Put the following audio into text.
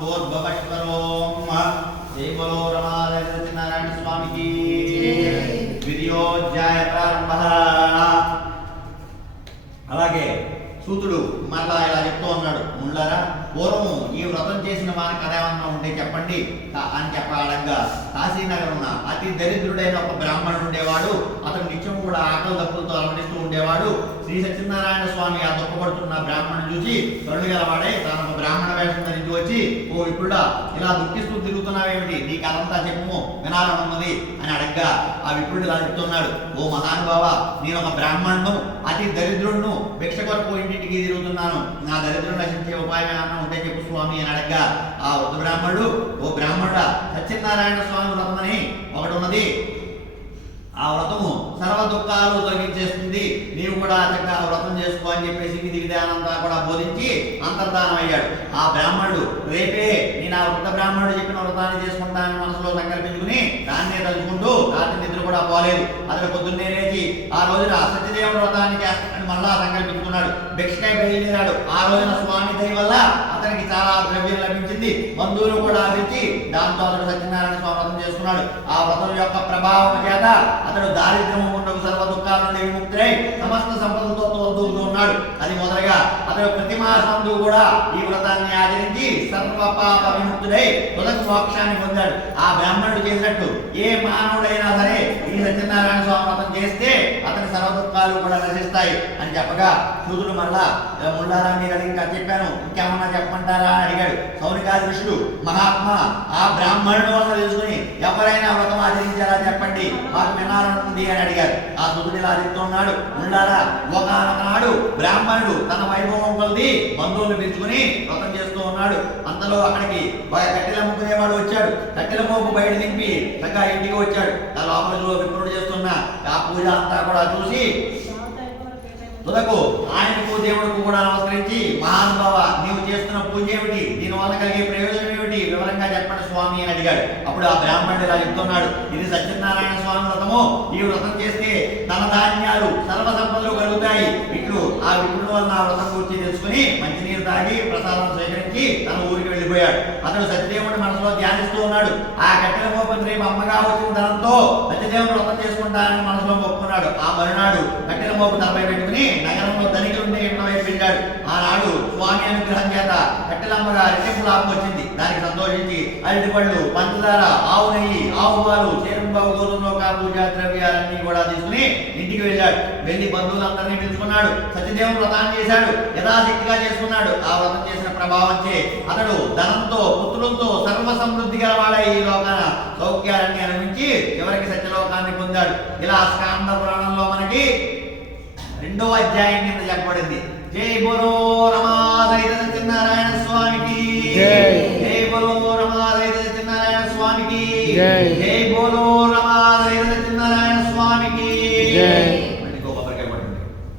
భోద్భవశ్వరోం సత్యనారాయణ స్వామికి విధియోధ్యాయ ప్రారంభ. అలాగే సూతుడు మరలా ఇలా చెప్తూ ఉన్నాడు ముళ్ళారా పూర్వం ఈ వ్రతం చేసిన వారి కథ ఏమన్నా ఉంటే చెప్పండి. అని చెప్పాడంగా కాశీనగర్ ఉన్న అతి దరిద్రుడైన ఒక బ్రాహ్మణుడు ఉండేవాడు. అతను నిత్యం కూడా ఆకలి దప్పులతో అలమటిస్తూ ఉండేవాడు. శ్రీ సత్యనారాయణ స్వామి ఆ దుఃఖపడుతున్న బ్రాహ్మణుడు చూసి తరుణి గలవాడే తన ఒక బ్రాహ్మణ వేషం ధరించి వచ్చి ఓ విప్రుడా ఇలా దుఃఖిస్తూ తిరుగుతున్నావేమిటి? నీ కథంతా చెప్పు వినాలనున్నది అని అడగ్గా ఆ విప్రుడు ఇలా చెప్తున్నాడు. ఓ మహానుభావ నేను ఒక బ్రాహ్మణును అతి దరిద్రుడును భిక్ష కొరకు ఇంటింటికి తిరుగుతున్నాను. నా దరిద్రుడు నశించే ఉపాయం ఏమన్నా ఉంటే చెప్పు స్వామి అని అడగ్గా ఆ వృద్ధ బ్రాహ్మణుడు. ఓ బ్రాహ్మణుడా సత్యనారాయణ స్వామి వ్రతమని ఒకటి ఉన్నది. ఆ వ్రతము సర్వ దుఃఖాలు తొలగించేస్తుంది. నీవు కూడా చక్కగా ఆ వ్రతం చేసుకో అని చెప్పేసి విధి విధానంతా కూడా బోధించి అంతర్ధానం అయ్యాడు. ఆ బ్రాహ్మణుడు రేపే నేను ఆ వృత బ్రాహ్మణుడు చెప్పిన వ్రతాన్ని చేసుకుంటానని మనసులో సంకల్పించుకుని దాన్నే తలుచుకుంటూ రాత్రి నిద్ర కూడా పోలేదు. అతడు పొద్దున్నే లేచి ఆ రోజున సత్యదేవుడు వ్రతాన్ని చేస్తాడు. మళ్ళా సంకల్పించుకున్నాడు భిక్షకై బయలుదేరాడు. ఆ రోజున స్వామి దయ వల్ల అతనికి చాలా ద్రవ్యం లభించింది. బంధువులు కూడా ఆపించి దాంతో అతడు సత్యనారాయణ స్వామి వ్రతం చేసుకున్నాడు. ఆ వ్రతం యొక్క ప్రభావం చేత అతడు దారిద్ర్యము ఉండకు సర్వ దుఃఖాల నుండి విముక్తుడై సమస్త సంపదలతో తోలుతూ ఉన్నాడు. అది మొదలుగా అతడు ప్రతి మాసందు కూడా ఈ వ్రతాన్ని ఆచరించి సర్వ పాప విముక్తుడై తులసి మోక్షాన్ని పొందాడు. ఆ బ్రాహ్మణుడు చేసినట్టు ఏ మానవుడైనా సరే ఈ సత్యనారాయణ స్వామి వ్రతం చేస్తే దుఃఖాలు కూడా నశిస్తాయి అని చెప్పగా సూదుడు మళ్ళా ముళ్ళారా మీరు అడిగి ఇంకా చెప్పాను. ఇంకేమన్నా చెప్పమంటారా? అని అడిగాడు. సౌనికాది ఋషుడు మహాత్మా ఆ బ్రాహ్మణుడు వల్ల తెలుసుకుని ఎవరైనా వ్రతం ఆచరించారా చెప్పండి. మాకు వినాలనుంది అని అడిగారు ఆ సూదుడు ఇలా చెప్తున్నాడు ముల్లారా ఒకనాడు బ్రాహ్మణుడు తన వైభవం కొలది బంధువులు పిలుచుకుని వ్రతం చేస్తూ ఉన్నాడు. అంతలో అక్కడికి ఒక ముక్కునేవాడు ముగ్గునేవాడు బయట దింపి చక్కగా ఇంటికి వచ్చాడు. ఆ లోపల విప్రుడు చేస్తున్న. ఆ పూజ అంతా కూడా చూసి తుదకు ఆయనకు దేవుడికి కూడా నమస్కరించి మహానుభావ నీవు చేస్తున్న పూజ ఏమిటి దీనివల్ల కలిగే ప్రయోజనం ఏమిటి? వివరంగా చెప్పండి స్వామి అని అడిగాడు. అప్పుడు ఆ బ్రాహ్మణుడు ఇలా చెప్తున్నాడు. ఇది సత్యనారాయణ స్వామి వ్రతము. ఈ వ్రతం చేస్తే ధన ధాన్యాలు సర్వ సంపదలు కలుగుతాయి. ఇట్లు ఆ విప్రుడు వల్ల ఆ వ్రతం గురించి తెలుసుకుని మంచినీరు తాగి ప్రసాదం స్వీకరించి తన ఊరికి వెళ్ళిపోయాడు. అతడు సత్యదేవుడి మనసులో ధ్యానిస్తూ ఉన్నాడు. ఆ కట్టెల కోపం రేపు అమ్మగా వచ్చిన ధనంతో సత్యదేవుడు వ్రతం చేసుకుంటానని మనసులో మొక్కున్నాడు ఆ మరునాడు కట్టెల మోపు తలపై పెట్టుకుని నగరంలో ధనికులు ఉండే ఇంట్లో వైపు వెళ్ళాడు స్వామి అనుగ్రహం చేత కట్టెలమ్మగా రెట్టింపు లాభం వచ్చింది. దానికి సంతోషించి అరటి పళ్ళు పంచదార ఆవు నెయ్యి ఆవు పాలు చేరంబాబు గోధుమలో పూజా ద్రవ్యాలన్నీ కూడా తీసుకుని ఇంటికి వెళ్ళాడు. వెళ్ళి బంధువులందరినీ పిలుచుకున్నాడు. సత్యదేవుడు వ్రతాన్ని చేశాడు. యథాశక్తిగా చేసుకున్నాడు. ఆ వ్రతం చేసిన ప్రభావం చే అతడు ధనంతో పుత్రులతో సర్వ సమృద్ధి గలవాడై ఈ లోకాన సౌఖ్యాలన్నీ అనుభవించి చివరికి సత్యలోకాన్ని పొందాడు. ఇలా స్కాంద పురాణంలో మనకి రెండో అధ్యాయం కింద చెప్పబడింది. జై బోలో రమా. స్వామికి జై. జై బోలో రమాదైత సత్యనారాయణ స్వామికి జై.